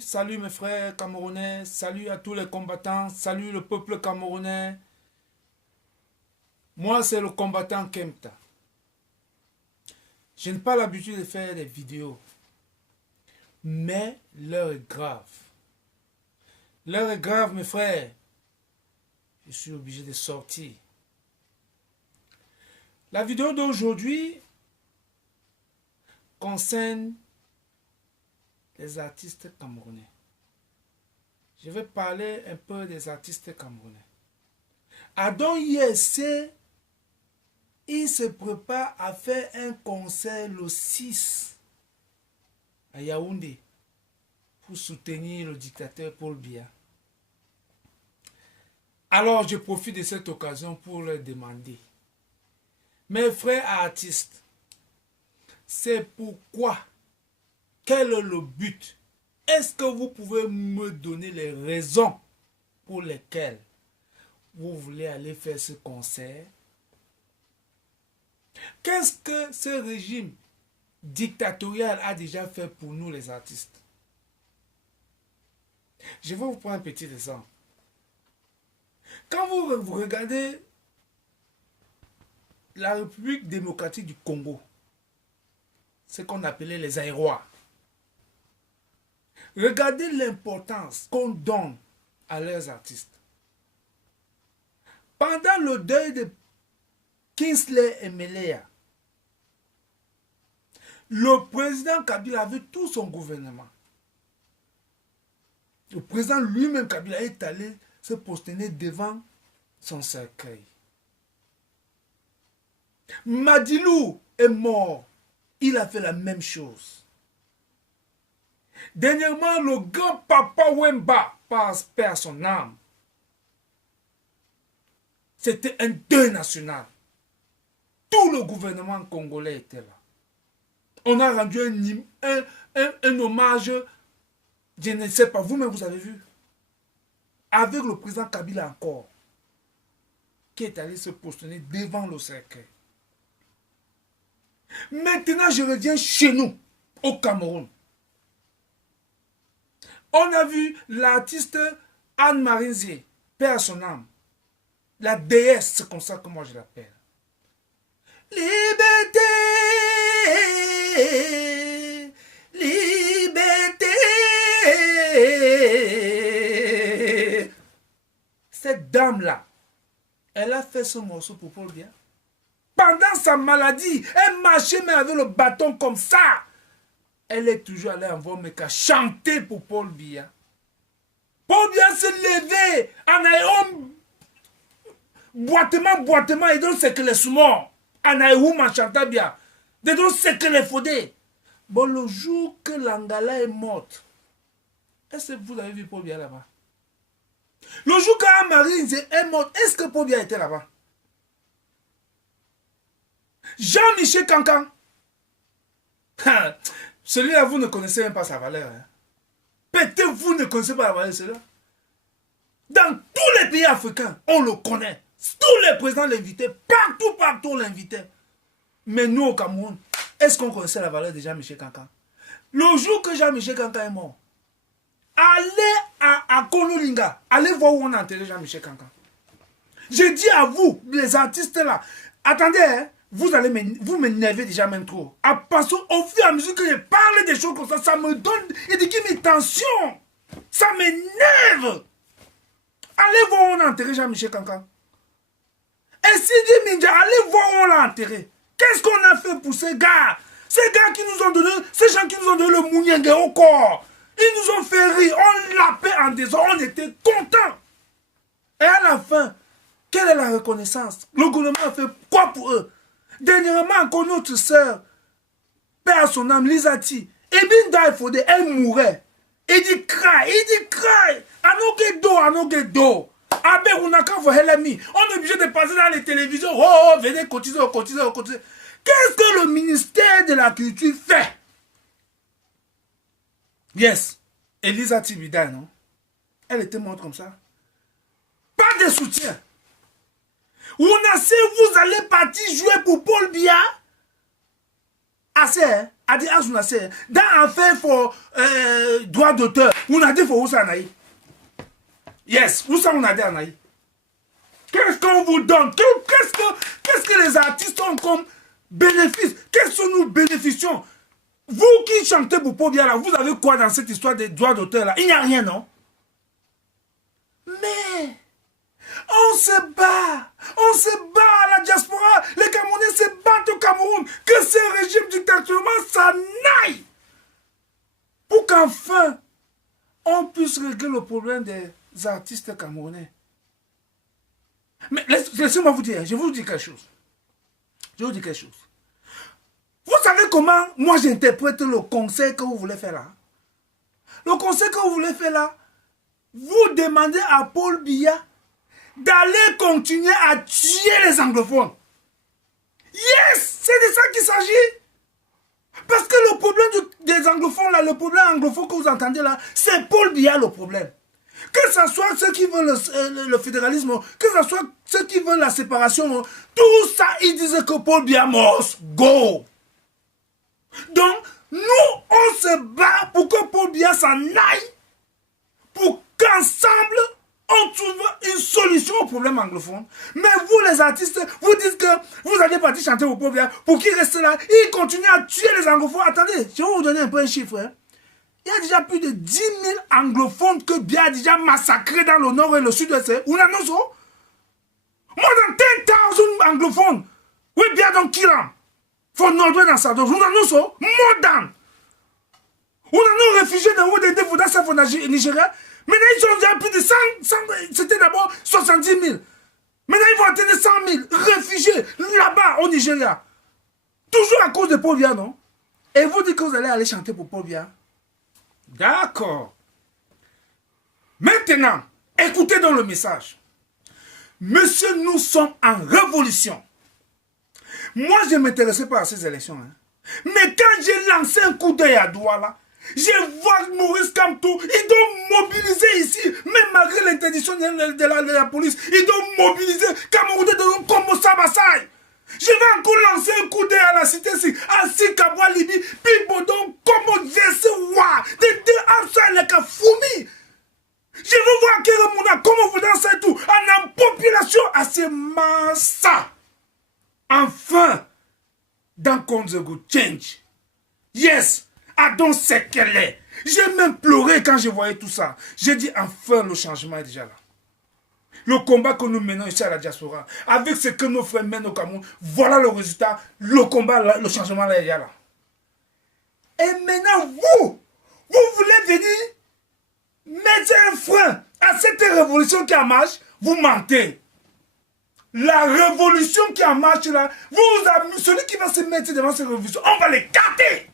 Salut mes frères camerounais, salut à tous les combattants, salut le peuple camerounais. Moi c'est le combattant Kempta. Je n'ai pas l'habitude de faire des vidéos, mais l'heure est grave. L'heure est grave mes frères. Je suis obligé de sortir. La vidéo d'aujourd'hui concerne les artistes camerounais. Je vais parler un peu des artistes camerounais. Adon Yessé, il se prépare à faire un concert le 6 à Yaoundé pour soutenir le dictateur Paul Biya. Alors je profite de cette occasion pour leur demander, mes frères artistes, c'est pourquoi? Quel est le but? Est-ce que vous pouvez me donner les raisons pour lesquelles vous voulez aller faire ce concert? Qu'est-ce que ce régime dictatorial a déjà fait pour nous les artistes? Je vais vous prendre un petit exemple. Quand vous regardez la République démocratique du Congo, ce qu'on appelait les Aérois, regardez l'importance qu'on donne à leurs artistes. Pendant le deuil de Kingsley Emelia, le président Kabila avait tout son gouvernement. Le président lui-même Kabila est allé se prosterner devant son cercueil. Madilou est mort. Il a fait la même chose. Dernièrement, le grand papa Wemba, paix à son âme, c'était un deuil national. Tout le gouvernement congolais était là. On a rendu un hommage, je ne sais pas, vous-même vous avez vu, avec le président Kabila encore, qui est allé se poster devant le cercueil. Maintenant, je reviens chez nous, au Cameroun. On a vu l'artiste Anne-Marie Nzé, paix à son âme. La déesse, c'est comme ça que moi je l'appelle. Liberté, liberté. Cette dame-là, elle a fait ce morceau pour Paul Biya. Pendant sa maladie, elle marchait mais avec le bâton comme ça. Elle est toujours allée en Vomeka chanter pour Paul Biya. Paul Biya s'est levé en aéron, boitement, et donc c'est que les sous-morts, en aéron, en chantant bien. Et donc c'est que les faudés. Bon, le jour que l'Angala est morte, est-ce que vous avez vu Paul Biya là-bas? Le jour que Marie est morte, est-ce que Paul Biya était là-bas? Jean-Michel Kankan. Celui-là, vous ne connaissez même pas sa valeur. Hein. Peut-être vous ne connaissez pas la valeur de celui-là. Dans tous les pays africains, on le connaît. Tous les présidents l'invitaient. Partout, on l'invitait. Mais nous, au Cameroun, est-ce qu'on connaissait la valeur de Jean-Michel Kankan? Le jour que Jean-Michel Kankan est mort, allez à Konolinga. Allez voir où on a enterré Jean-Michel Kankan. Je dis à vous, les artistes là, attendez, hein, vous m'énervez déjà même trop. Parce qu'au fur et à mesure que je parle des choses comme ça me donne une tension. Ça m'énerve. Allez voir où on a enterré Jean-Michel Kankan. Et Sidi Minja, allez voir où on l'a enterré. Qu'est-ce qu'on a fait pour ces gars? Ces gars qui nous ont donné, ces gens qui nous ont donné le mouniengue au corps. Ils nous ont fait rire. On l'a fait en désordre. On était contents. Et à la fin, quelle est la reconnaissance? Le gouvernement a fait quoi pour eux? Dernièrement, encore notre sœur, paix à son âme, Lizati, Ebin Daifode, elle mourait. Il dit cry. Anogedo. Abe Runaka Vohelami. On est obligé de passer dans les télévisions. Oh, venez cotiser. Qu'est-ce que le ministère de la Culture fait? Yes. Elisa Tibida, non? Elle était morte comme ça. Pas de soutien. Vous allez partir jouer pour Paul Biya? Assez, hein? Adi Azounase, dans l'affaire pour droit d'auteur, on a dit pour où ça naï. Yes, où ça on a dit naï. Qu'est-ce qu'on vous donne? Qu'est-ce que les artistes ont comme bénéfice? Quels sont nos bénéficions? Vous qui chantez pour Pobia là, vous avez quoi dans cette histoire des droits d'auteur là? Il n'y a rien, non? Mais on se bat à la diaspora. Les Camerounais se battent au Cameroun. Que ce régime dictatorial s'en aille. Pour qu'enfin, on puisse régler le problème des artistes camerounais. Mais laissez-moi vous dire, je vous dis quelque chose. Vous savez comment moi j'interprète le conseil que vous voulez faire là? Le conseil que vous voulez faire là, vous demandez à Paul Biya d'aller continuer à tuer les anglophones. Yes, c'est de ça qu'il s'agit. Parce que le problème des anglophones là, le problème anglophone que vous entendez là, c'est Paul Biya le problème. Que ce soit ceux qui veulent le fédéralisme, que ce soit ceux qui veulent la séparation, tout ça, ils disent que Paul Biya must go. Donc, nous, on se bat pour que Paul Biya s'en aille, pour qu'ensemble, on trouve une solution au problème anglophone. Mais vous, les artistes, vous dites que vous allez partir chanter pour Paul Biya, pour qu'il reste là, il continue à tuer les anglophones. Attendez, je vais vous donner un peu un chiffre. Hein. Il y a déjà plus de 10 000 anglophones que Biya a déjà massacrés dans le nord et le sud-est. Vous n'en avez pas? More than 10,000 anglophones. Oui, Biya don't kill them. For Northern and Southern. Vous n'en avez pas? More than. Vous n'en avez réfugiés dans le Défoudassef au Nigeria. Maintenant, ils ont déjà plus de 100 c'était d'abord 70 000. Maintenant, ils vont atteindre 100 000 réfugiés là-bas au Nigeria. Toujours à cause de Paul Biya, non? Et vous dites que vous allez aller chanter pour Paul Biya? D'accord. Maintenant, écoutez donc le message. Monsieur, nous sommes en révolution. Moi, je ne m'intéressais pas à ces élections. Hein. Mais quand j'ai lancé un coup d'œil à Douala, je vois Maurice Kamto, ils doivent mobiliser ici, même malgré l'interdiction de la police, ils doivent mobiliser Camerounais de Kombo Sabassai. Je vais encore lancer un coup d'œil à la cité à Sikabwa Libi, Pibodon, Kombo Djesewa, de Absa et Kafoumi. Je veux voir Keremouna, comment vous dansez et tout, en population à ce massa. Enfin, dans Konzego Change. Yes, Adon Sekele. J'ai même pleuré quand je voyais tout ça. J'ai dit enfin le changement est déjà là. Le combat que nous menons ici à la diaspora, avec ce que nos frères mènent au Cameroun, voilà le résultat. Le combat, le changement là, il y a là. Et maintenant, vous voulez venir mettre un frein à cette révolution qui est en marche, vous mentez. La révolution qui est en marche là, celui qui va se mettre devant cette révolution, on va l'écarter.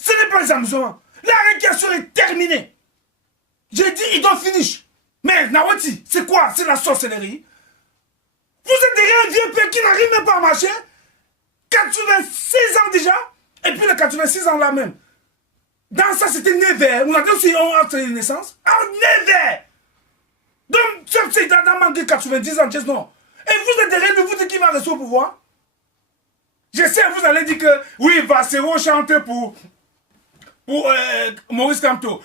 Ce n'est pas les amusements. La récréation est terminée. J'ai dit, il doit finir. Mais Nawati, c'est quoi? C'est la sorcellerie. Vous êtes derrière un vieux père qui n'arrive même pas à marcher. 86 ans déjà. Et puis les 86 ans là même. Dans ça, c'était né vert. On a dit aussi, on a une naissance. Ah, né vert. Donc, c'est dans manqué 90 ans, non. Et vous êtes derrière lui, vous dites qu'il va rester au pouvoir. Je sais, vous allez dire que, oui, Vassero chante pour Maurice Kamto.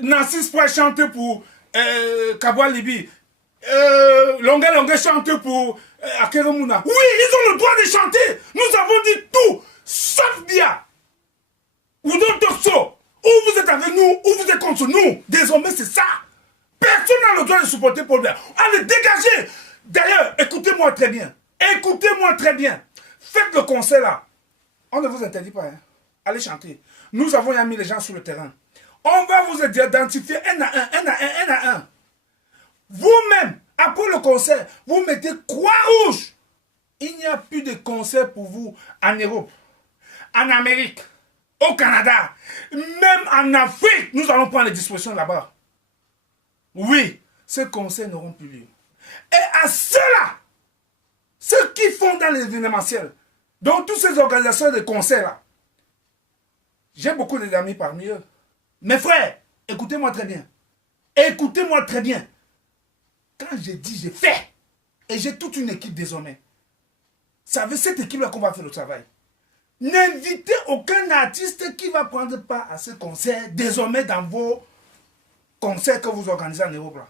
Narcisse Poix chante pour Kabwa Libi. Longue chante pour Akeremouna. Oui, ils ont le droit de chanter. Nous avons dit tout, sauf Biya. Ou donc Torso. Ou vous êtes avec nous, ou vous êtes contre nous. Désormais, c'est ça. Personne n'a le droit de supporter Paul Biya. Allez, dégagez. D'ailleurs, écoutez-moi très bien. Écoutez-moi très bien. Faites le concert là. On ne vous interdit pas. Hein. Allez chanter. Nous avons mis les gens sur le terrain. On va vous identifier un à un. Vous-même, après le concert, vous mettez croix rouge. Il n'y a plus de concert pour vous en Europe, en Amérique, au Canada, même en Afrique. Nous allons prendre les dispositions là-bas. Oui, ces concerts n'auront plus lieu. Et à ceux-là, ceux qui font dans l'événementiel, donc toutes ces organisations de concerts là, j'ai beaucoup d'amis parmi eux. Mes frères, écoutez-moi très bien. Écoutez-moi très bien. Quand j'ai dit, j'ai fait. Et j'ai toute une équipe désormais. C'est avec cette équipe-là qu'on va faire le travail. N'invitez aucun artiste qui va prendre part à ce concert, désormais dans vos concerts que vous organisez en Europe. Là.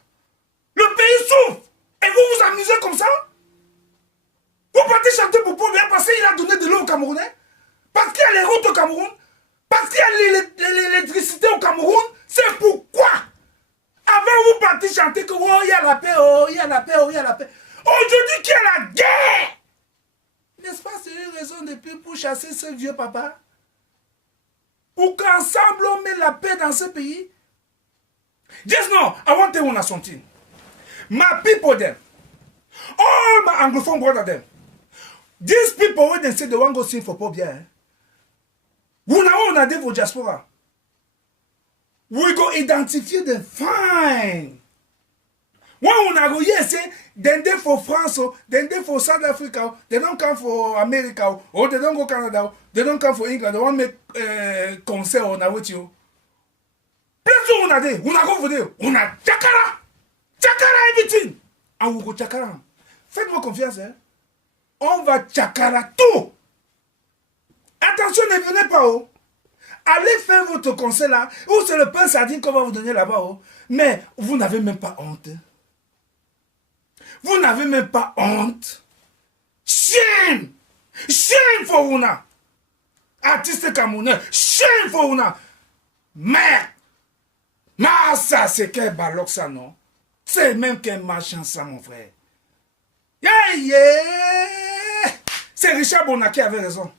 Le pays souffre. Et vous vous amusez comme ça? Vous partez chanter pour Paul Biya parce qu'il a donné de l'eau au Camerounais? Parce qu'il y a les routes au Cameroun? Parce qu'il y a l'électricité au Cameroun? C'est pourquoi? Avant, vous partez chanter que oh, il y a la paix, oh, il y a la paix, oh, il y a la paix. Aujourd'hui, qu'il y a la guerre! N'est-ce pas, c'est une raison de plus pour chasser ce vieux papa? Pour qu'ensemble on mette la paix dans ce pays? Just now, I want to tell you something. My people them, all my Anglophone brother them, these people when they say they want to go sing for Paul Biya, una dey for diaspora. We go identify them fine. When una go here say, then they for France, then they for South Africa, they don't come for America, or they don't go Canada, they don't come for England, they want make concert on with you. Please una dey, una go for there, una chakara, chakara everything, and we go chakara. Faites-moi confiance, hein. On va chakara tout. Attention, ne venez pas, oh. Allez faire votre concert là, ou c'est le pain sardine qu'on va vous donner là-bas, oh. Mais vous n'avez même pas honte. Vous n'avez même pas honte. Shame! Shame for una! Artiste camerounais, shame for una! Merde! Mais ça, c'est quel baloc ça, non? C'est même quel machin ça, mon frère. Yeah, yeah! C'est Richard Bonnet qui avait raison.